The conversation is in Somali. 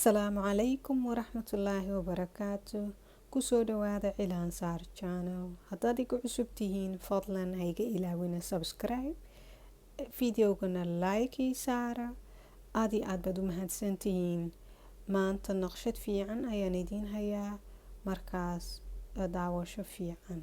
Asalaamu calaykum waraxmatullaahi wabarakaatu. Kusoo dhawaada Cilaan Saar channel. Haddaad igu cusub tihiin fadlan hayga ilaawina subscribe, videogana like ii saara. Aad iyo aad baad u mahadsan tihiin. Maanta naqshad fiican ayaan idiin hayaa, markaas daawasho fiican.